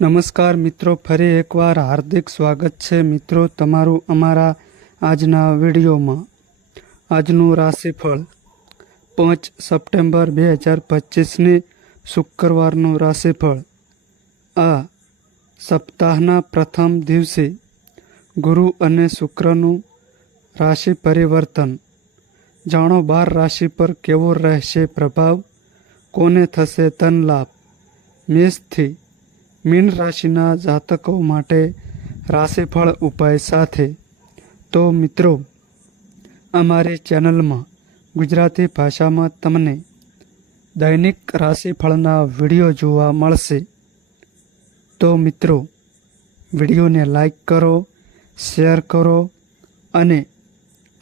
નમસ્કાર મિત્રો, ફરી એકવાર હાર્દિક સ્વાગત છે મિત્રો તમારું અમારા આજના વિડીયોમાં. આજનું રાશિફળ પાંચ સપ્ટેમ્બર બે હજાર પચીસની શુક્રવારનું રાશિફળ. આ સપ્તાહના પ્રથમ દિવસે ગુરુ અને શુક્રનું રાશિ પરિવર્તન. જાણો બાર રાશિ પર કેવો રહેશે પ્રભાવ? કોને થશે ધન લાભ? મેષથી મીન રાશિના જાતકો માટે રાશિફળ ઉપાય સાથે. તો મિત્રો, અમારી ચેનલમાં ગુજરાતી ભાષામાં તમને દૈનિક રાશિફળના વીડિયો જોવા મળશે. તો મિત્રો, વિડીયોને લાઈક કરો, શેર કરો અને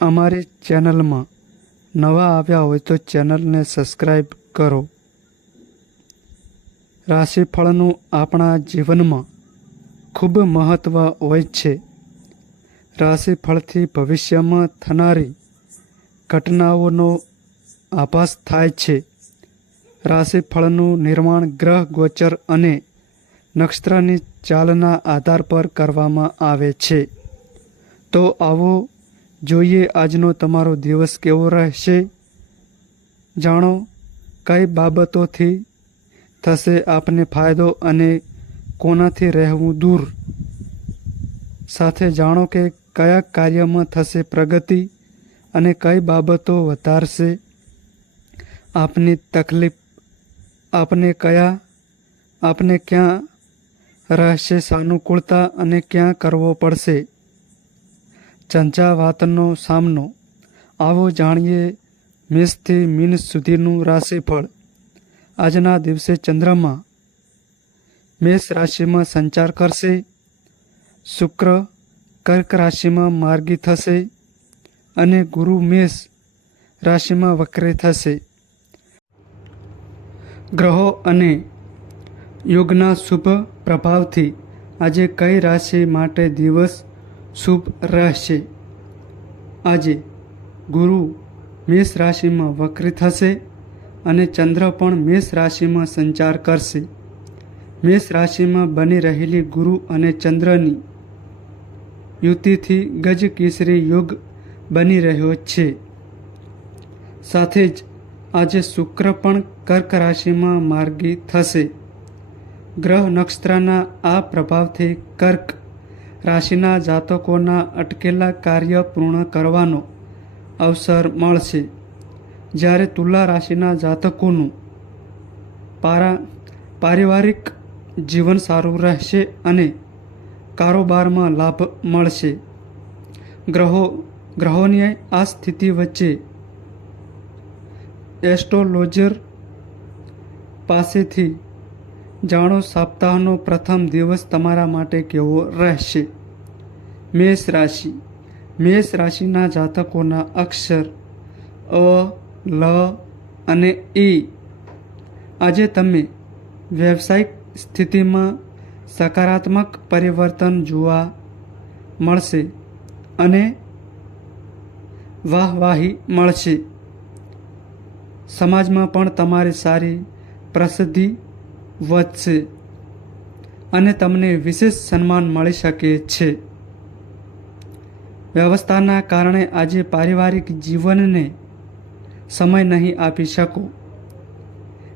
અમારી ચેનલમાં નવા આવ્યા હોય તો ચેનલને સબસ્ક્રાઈબ કરો. રાશિફળનું આપણા જીવનમાં ખૂબ મહત્ત્વ હોય છે. રાશિફળથી ભવિષ્યમાં થનારી ઘટનાઓનો આભાસ થાય છે. રાશિફળનું નિર્માણ ગ્રહ, ગોચર અને નક્ષત્રની ચાલના આધાર પર કરવામાં આવે છે. તો આવો જોઈએ આજનો તમારો દિવસ કેવો રહેશે? જાણો, કઈ બાબતોથી થશે આપને ફાયદો અને કોનાથી રહેવું દૂર? સાથે જાણો કે કયા કાર્યમાં થશે પ્રગતિ અને કઈ બાબતો વધારશે. આપની તકલીફ આપને કયા, આપને ક્યાં રહેશે સાનુકૂળતા અને ક્યાં કરવો પડશે? ચંચાવાતનો સામનો. આવો જાણીએ મેષથી મીન સુધીનું રાશિફળ. આજના દિવસે ચંદ્રમા મેષ રાશિમાં સંચાર કરશે, શુક્ર કર્ક રાશિમાં માર્ગી થશે અને ગુરુ મેષ રાશિમાં વક્રે થશે. ગ્રહો અને યોગના શુભ પ્રભાવથી આજે કઈ રાશિ માટે દિવસ શુભ રહેશે? આજે ગુરુ મેષ રાશિમાં વક્રી થશે અને ચંદ્ર પણ મેષ રાશિમાં સંચાર કરશે. મેષ રાશિમાં બની રહેલી ગુરુ અને ચંદ્રની યુતિથી ગજકેસરી યોગ બની રહ્યો છે. સાથે જ આજે શુક્ર પણ કર્ક રાશિમાં માર્ગી થશે. ગ્રહ નક્ષત્રના આ પ્રભાવથી કર્ક રાશિના જાતકોના અટકેલા કાર્ય પૂર્ણ કરવાનો અવસર મળશે. જ્યારે તુલા રાશિના જાતકોનું પારા, પારિવારિક જીવન સારું રહેશે અને કારોબારમાં લાભ મળશે. ગ્રહો, ગ્રહોની આ સ્થિતિ વચ્ચે એસ્ટ્રોલોજર પાસેથી જાણો સપ્તાહનો પ્રથમ દિવસ તમારા માટે કેવો રહેશે. મેષ રાશિ મેષ રાશિના જાતકોના અક્ષર અ લ અને ઈ આજે તમે વ્યવસાયિક સ્થિતિમાં સકારાત્મક પરિવર્તન જોવા મળશે અને વાહવાહી મળશે. સમાજમાં પણ તમારી સારી પ્રસિદ્ધિ વધશે અને તમને વિશેષ સન્માન મળી શકે છે. વ્યવસ્થાના કારણે આજે પારિવારિક જીવનને સમય નહીં આપી શકો.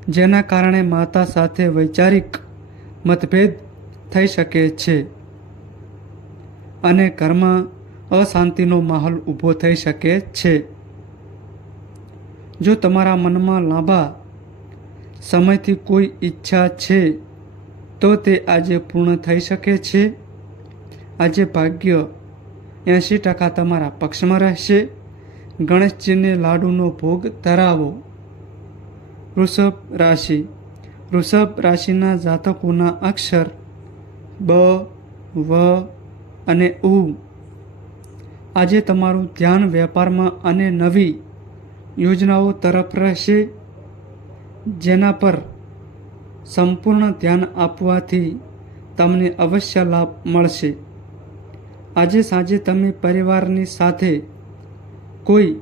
જેના કારણે માતા સાથે વૈચારિક મતભેદ થઈ શકે છે અને ઘરમાં અશાંતિનો માહોલ ઊભો થઈ શકે છે. જો તમારા મનમાં લાંબા સમયથી કોઈ ઈચ્છા છે, તો તે આજે પૂર્ણ થઈ શકે છે. આજે ભાગ્ય એંશી ટકા તમારા પક્ષમાં રહેશે. ગણેશજીને લાડુનો ભોગ ધરાવો. વૃષભ રાશિ. વૃષભ રાશિના જાતકોના અક્ષર બ, વ અને ઉ. આજે તમારું ધ્યાન વેપારમાં અને નવી યોજનાઓ તરફ રહેશે, જેના પર સંપૂર્ણ ધ્યાન આપવાથી તમને અવશ્ય લાભ મળશે. આજે સાંજે તમે પરિવારની સાથે કોઈ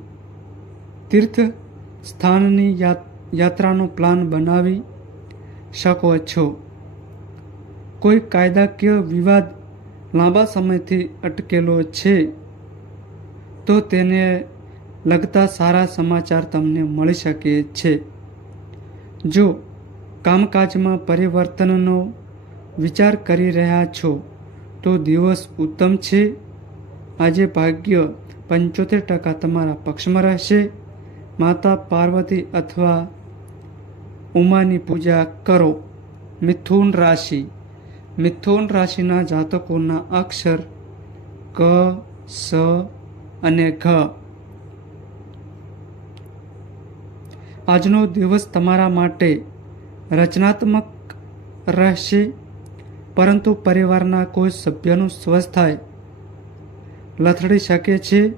તીર્થ સ્થાનની યાત્રાનો પ્લાન બનાવી શકો છો. કોઈ કાયદાકીય વિવાદ લાંબા સમયથી અટકેલો છે, તો તેને લગતા સારા સમાચાર તમને મળી શકે છે. જો કામકાજમાં પરિવર્તનનો વિચાર કરી રહ્યા છો, તો દિવસ ઉત્તમ છે. આજે ભાગ્ય પંચોતેર ટકા તમારા પક્ષમાં રહેશે. માતા પાર્વતી અથવા ઉમાની પૂજા કરો. મિથુન રાશિ. મિથુન રાશિના જાતકોના અક્ષર ક, સ અને ઘ. આજનો દિવસ તમારા માટે રચનાત્મક રહેશે, પરંતુ પરિવારના કોઈ સભ્યનું સ્વસ્થય લથડી શકે છે,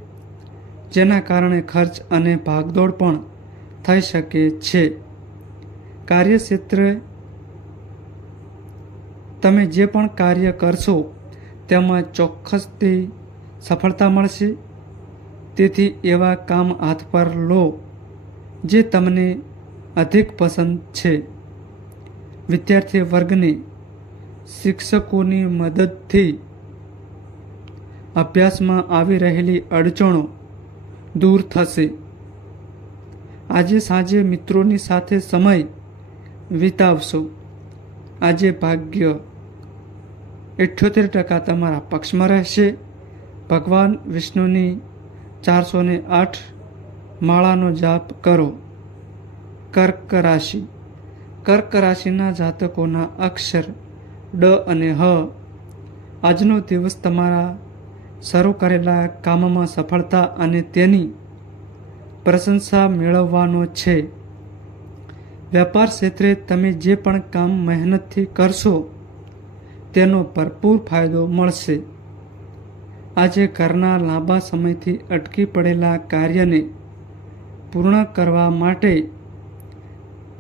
જેના કારણે ખર્ચ અને ભાગદોડ પણ થઈ શકે છે. કાર્યક્ષેત્રે, તમે જે પણ કાર્ય કરશો, તેમાં ચોક્કસથી સફળતા મળશે. તેથી એવા કામ હાથ પર લો, જે તમને અધિક પસંદ છે. વિદ્યાર્થી વર્ગને શિક્ષકોની મદદથી અભ્યાસમાં આવી રહેલી અડચણો દૂર થશે. આજે સાંજે મિત્રોની સાથે સમય વિતાવશો. આજે ભાગ્ય ઇઠ્યોતેર ટકા તમારા પક્ષમાં રહેશે. ભગવાન વિષ્ણુની ચારસો ને આઠ માળાનો જાપ કરો. કર્ક રાશિ. કર્ક રાશિના જાતકોના અક્ષર ડ અને હ. આજનો દિવસ તમારા શરૂ કરેલા કામમાં સફળતા અને તેની પ્રશંસા મેળવવાનો છે. વેપાર ક્ષેત્રે તમે જે પણ કામ મહેનતથી કરશો, તેનો ભરપૂર ફાયદો મળશે. આજે ઘરના લાંબા સમયથી અટકી પડેલા કાર્યને પૂર્ણ કરવા માટે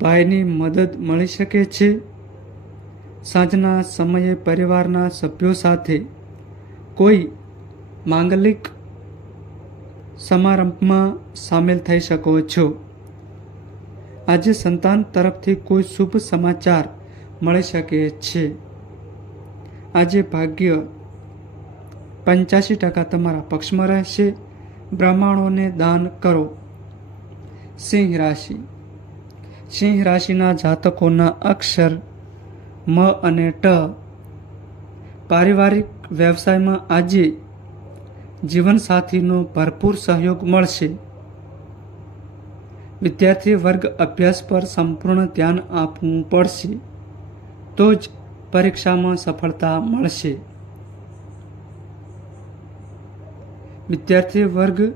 ભાઈની મદદ મળી શકે છે. સાંજના સમયે પરિવારના સભ્યો સાથે કોઈ માંગલિક સમારંભમાં સામેલ થઈ શકો છો. આજે સંતાન તરફથી કોઈ શુભ સમાચાર મળી શકે છે. આજે ભાગ્ય પંચ્યાસી ટકા તમારા પક્ષમાં રહેશે. બ્રાહ્મણોને દાન કરો. સિંહ રાશિ. સિંહ રાશિના જાતકોના અક્ષર મ અને ટ. પારિવારિક વ્યવસાયમાં આજે જીવનસાથીનો ભરપૂર સહયોગ મળશે. વિદ્યાર્થી વર્ગ અભ્યાસ પર સંપૂર્ણ ધ્યાન આપવું પડશે. તો જ પરીક્ષામાં સફળતા મળશે. વિદ્યાર્થી વર્ગ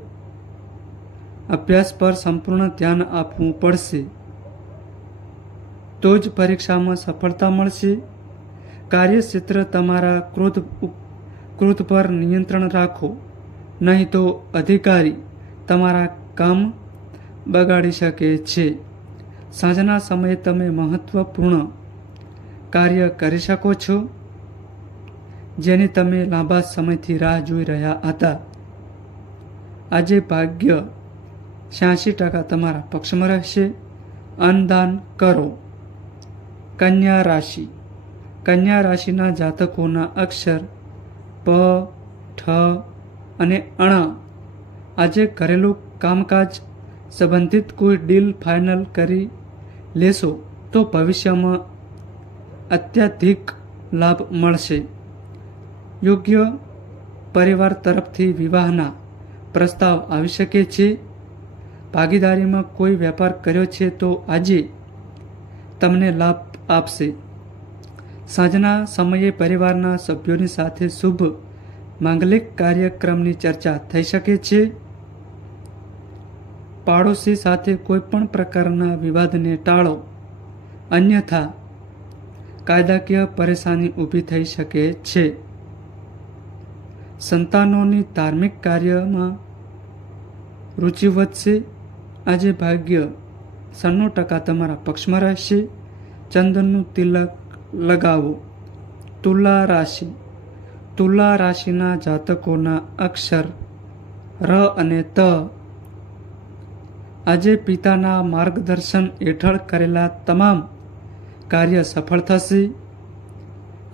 અભ્યાસ પર સંપૂર્ણ ધ્યાન આપવું પડશે. તો જ પરીક્ષામાં સફળતા મળશે. કાર્યક્ષેત્ર તમારા ક્રોધ ક્રોધ પર નિયંત્રણ રાખો. નહીં તો અધિકારી તમારા કામ બગાડી શકે છે. સાંજના સમયે તમે મહત્વપૂર્ણ કાર્ય કરી શકો છો, જેની તમે લાંબા સમયથી રાહ જોઈ રહ્યા હતા. આજે ભાગ્ય છ્યાસી ટકા તમારા પક્ષમાં રહેશે. અનદાન કરો. કન્યા રાશિ. કન્યા રાશિના જાતકોના અક્ષર પ, ઠ અને અણ. આજે ઘરેલું કામકાજ સંબંધિત કોઈ ડીલ ફાઇનલ કરી લેશો તો ભવિષ્યમાં અત્યાધિક લાભ મળશે. યોગ્ય પરિવાર તરફથી વિવાહના પ્રસ્તાવ આવી શકે છે. ભાગીદારીમાં કોઈ વેપાર કર્યો છે તો આજે તમને લાભ આપશે. સાંજના સમયે પરિવારના સભ્યોની સાથે શુભ માંગલિક કાર્યક્રમની ચર્ચા થઈ શકે છે. પાડોશી સાથે કોઈપણ પ્રકારના વિવાદને ટાળો. અન્યથા, કાયદાકીય પરેશાની ઊભી થઈ શકે છે. સંતાનોની ધાર્મિક કાર્યમાં રુચિ વધશે. આજે ભાગ્ય સન્નો ટકા તમારા પક્ષમાં રહેશે. ચંદનનું તિલક લગાવો. તુલા રાશિ તુલા રાશિના જાતકોના અક્ષર ર અને ત. આજે પિતાના માર્ગદર્શન હેઠળ કરેલા તમામ કાર્ય સફળ થશે.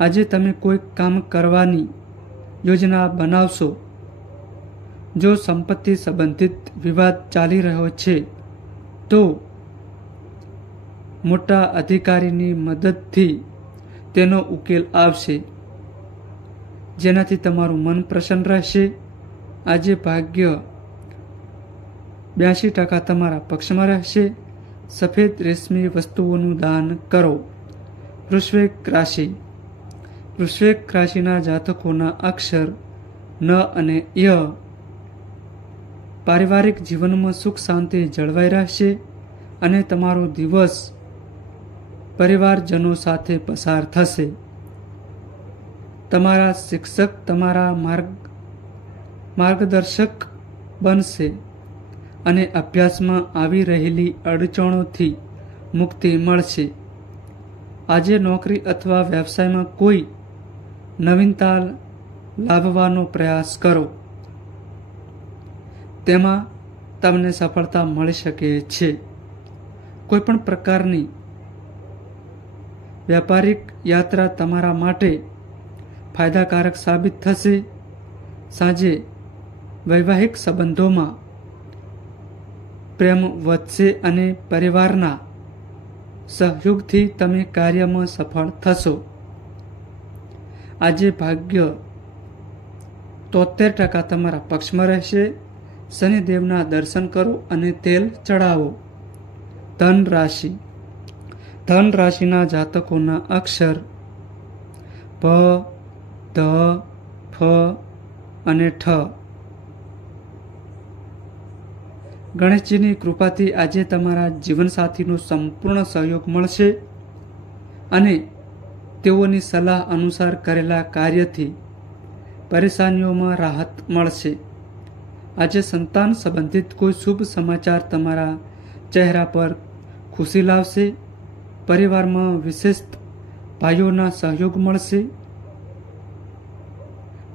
આજે તમે કોઈ કામ કરવાની યોજના બનાવશો. જો સંપત્તિ સંબંધિત વિવાદ ચાલી રહ્યો છે, તો મોટા અધિકારીની મદદથી તેનો ઉકેલ આવશે. જેનાથી તમારું મન પ્રસન્ન રહેશે. આજે ભાગ્ય બ્યાસી ટકા તમારા પક્ષમાં રહેશે. સફેદ રેશમી વસ્તુઓનું દાન કરો. વૃશ્વેક રાશિ. વૃશ્વેક રાશિના જાતકોના અક્ષર ન અને ય પારિવારિક જીવનમાં સુખ શાંતિ જળવાઈ રહેશે અને તમારો દિવસ પરિવારજનો સાથે પસાર થશે. તમારા શિક્ષક તમારા માર્ગ, માર્ગદર્શક બનશે અને અભ્યાસમાં આવી રહેલી અડચણોથી મુક્તિ મળશે. આજે નોકરી અથવા વ્યવસાયમાં કોઈ નવીનતા લાવવાનો પ્રયાસ કરો. તેમાં તમને સફળતા મળી શકે છે. કોઈપણ પ્રકારની વ્યાપારિક યાત્રા તમારા માટે ફાયદાકારક સાબિત થશે. સાંજે વૈવાહિક સંબંધોમાં પ્રેમ વધશે અને પરિવારના સહયોગથી તમે કાર્યમાં સફળ થશો. આજે ભાગ્ય તોતેર ટકા તમારા પક્ષમાં રહેશે. શનિદેવના દર્શન કરો અને તેલ ચડાવો. ધન રાશિ. ધન રાશિના જાતકોના અક્ષર ભ ધ ફ અને ઠ. ગણેશજીની કૃપાથી આજે તમારા જીવનસાથીનો સંપૂર્ણ સહયોગ મળશે અને તેઓની સલાહ અનુસાર કરેલા કાર્યથી પરેશાનીઓમાં રાહત મળશે. આજે સંતાન સંબંધિત કોઈ શુભ સમાચાર તમારા ચહેરા પર ખુશી લાવશે, પરિવારમાં વિશિષ્ટ ભાઈઓના સહયોગ મળશે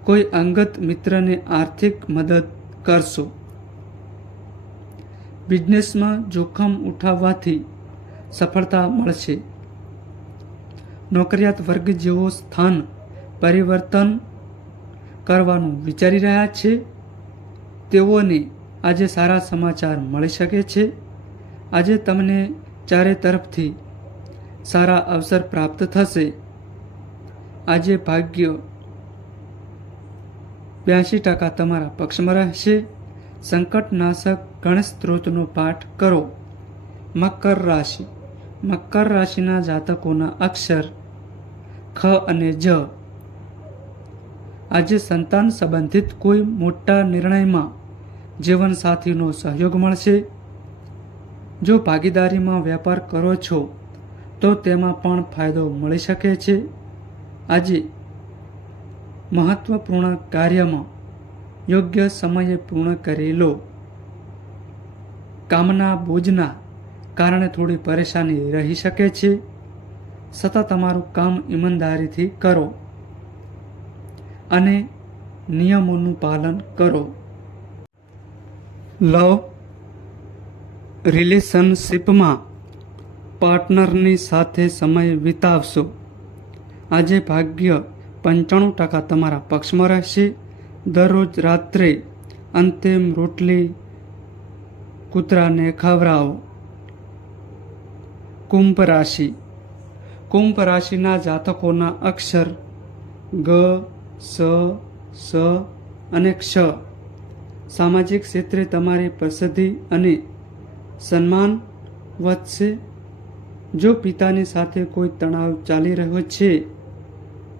કોઈ અંગત મિત્રને આર્થિક મદદ કરશો. બિઝનેસમાં જોખમ ઉઠાવવાથી સફળતા મળશે. નોકરિયાત વર્ગ જેવો સ્થાન પરિવર્તન કરવાનું વિચારી રહ્યા છે. તેઓને આજે સારા સમાચાર મળી શકે છે. આજે તમને ચારે તરફથી સારા અવસર પ્રાપ્ત થશે. આજે ભાગ્ય બ્યાસી ટકા તમારા પક્ષમાં રહેશે. સંકટનાશક ગણેશ સ્ત્રોતનો પાઠ કરો. મકર રાશિ. મકર રાશિના જાતકોના અક્ષર ખ અને જ. આજે સંતાન સંબંધિત કોઈ મોટા નિર્ણયમાં જીવનસાથીનો સહયોગ મળશે. જો ભાગીદારીમાં વેપાર કરો છો, તો તેમાં પણ ફાયદો મળી શકે છે. આજે મહત્વપૂર્ણ કાર્યમાં યોગ્ય સમયે પૂર્ણ કરી લો. કામના બોજના કારણે થોડી પરેશાની રહી શકે છે. છતાં તમારું કામ ઈમાનદારીથી કરો અને નિયમોનું પાલન કરો. લવ રિલેશનશીપમાં પાર્ટનરની સાથે સમય વિતાવશો. આજે ભાગ્ય પંચાણું ટકા તમારા પક્ષમાં રહેશે. દરરોજ રાત્રે અંતિમ રોટલી કૂતરાને ખવડાવો. કુંભ રાશિ. કુંભ રાશિના જાતકોના અક્ષર ગ, સ સ અને ક્ષ. સામાજિક ક્ષેત્રે તમારી પ્રસિદ્ધિ અને સન્માન વધશે. જો પિતાની સાથે કોઈ તણાવ ચાલી રહ્યો છે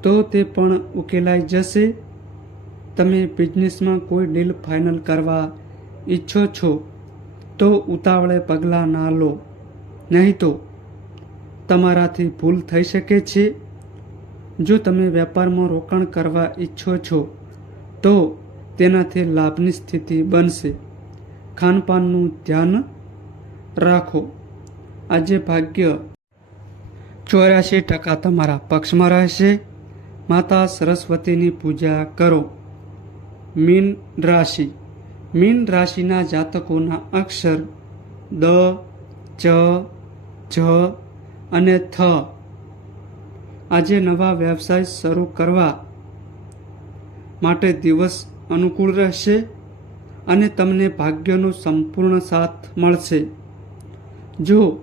તો તે પણ ઉકેલાઈ જશે. તમે બિઝનેસમાં કોઈ ડીલ ફાઇનલ કરવા ઈચ્છો છો, તો ઉતાવળે પગલાં ના લો. નહીં તો તમારાથી ભૂલ થઈ શકે છે. જો તમે વેપારમાં રોકાણ કરવા ઈચ્છો છો, તો તેનાથી લાભની સ્થિતિ બનશે. ખાનપાનનું ધ્યાન રાખો. આજે ભાગ્ય ચોર્યાસી ટકા તમારા પક્ષમાં રહેશે. માતા સરસ્વતીની પૂજા કરો. મીન રાશિ. મીન રાશિના જાતકોના અક્ષર દ, ચ, જ અને થ. આજે નવા વ્યવસાય શરૂ કરવા માટે દિવસ અનુકૂળ રહેશે અને તમને ભાગ્યનો સંપૂર્ણ સાથ મળશે. જો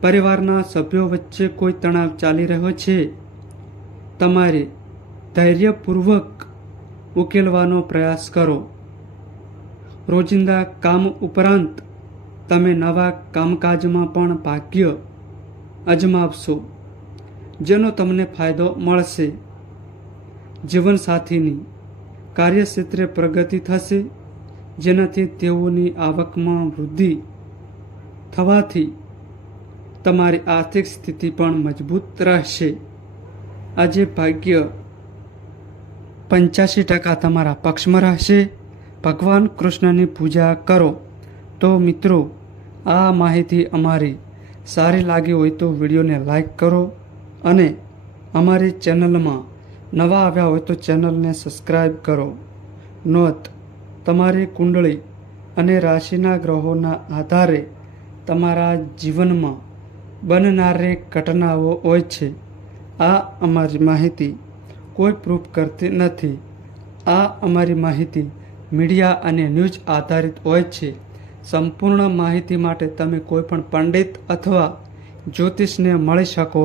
પરિવારના સભ્યો વચ્ચે કોઈ તણાવ ચાલી રહ્યો છે તમારે ધૈર્યપૂર્વક ઉકેલવાનો પ્રયાસ કરો. રોજિંદા કામ ઉપરાંત તમે નવા કામકાજમાં પણ ભાગ્ય અજમાવશો, જેનો તમને ફાયદો મળશે. જીવનસાથીની કાર્યક્ષેત્રે પ્રગતિ થશે, જેનાથી તેઓની આવકમાં વૃદ્ધિ થવાથી તમારી આર્થિક સ્થિતિ પણ મજબૂત રહેશે. આજે ભાગ્ય પંચ્યાસી ટકા તમારા પક્ષમાં રહેશે. ભગવાન કૃષ્ણની પૂજા કરો. તો મિત્રો, આ માહિતી અમારી સારી લાગી હોય તો વિડીયોને લાઈક કરો અને અમારી ચેનલમાં નવા આવ્યા હોય તો ચેનલને સબસ્ક્રાઈબ કરો. નોંધ, તમારી કુંડળી અને રાશિના ગ્રહોના આધારે તમારા જીવનમાં બનનારી ઘટનાઓ હોય છે. આ અમારી માહિતી કોઈ પ્રૂફ કરતી નથી. આ અમારી માહિતી મીડિયા અને ન્યૂઝ આધારિત હોય છે. સંપૂર્ણ માહિતી માટે તમે કોઈપણ પંડિત અથવા જ્યોતિષને મળી શકો